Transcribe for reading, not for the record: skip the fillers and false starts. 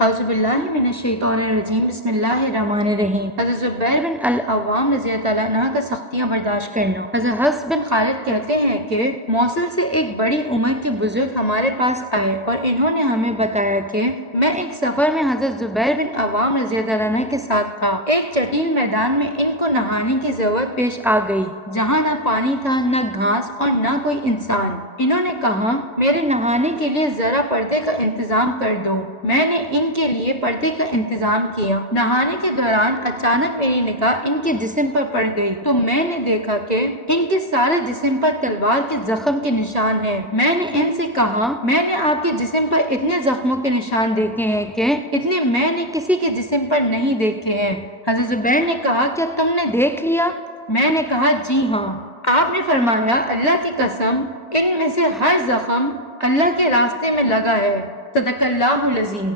औज़ुबिल्लाहिमिनश्शैतानिर्रजीम बिस्मिल्लाहिर्रहमानिर्रहीम। हज़रत ज़ुबैर बिन अल-अव्वाम रज़ी अल्लाह तआला अन्हु का सख्तियाँ बर्दाश्त करना। हज़रत हफ्स बिन खालिद कहते हैं कि मौसल से एक बड़ी उम्र के बुजुर्ग हमारे पास आए और इन्होंने हमें बताया कि मैं एक सफर में हज़रत ज़ुबैर बिन अव्वाम रज़ी अल्लाह तआला अन्हु के साथ था। एक चटील मैदान में इनको नहाने की जरूरत पेश आ गई, जहाँ न पानी था, न घास और न कोई इंसान। इन्होंने कहा, मेरे नहाने के लिए जरा पर्दे का इंतजाम कर दो। मैंने इनके लिए पर्दे का इंतजाम किया। नहाने के दौरान अचानक मेरी निगाह इनके जिस्म पर पड़ गई तो मैंने देखा कि इनके सारे जिस्म पर तलवार के जख्म के निशान हैं। मैंने इनसे कहा, मैंने आपके जिस्म पर इतने जख्मों के निशान देखे हैं कि इतने मैंने किसी के जिस्म पर नहीं देखे हैं। हज़रत ज़ुबैर ने कहा, क्या तुमने देख लिया? मैंने कहा, जी हाँ। आपने फरमाया, अल्लाह की कसम, इनमें से हर जख्म अल्लाह के रास्ते में लगा है। सदक़ल्लाहुल अज़ीम।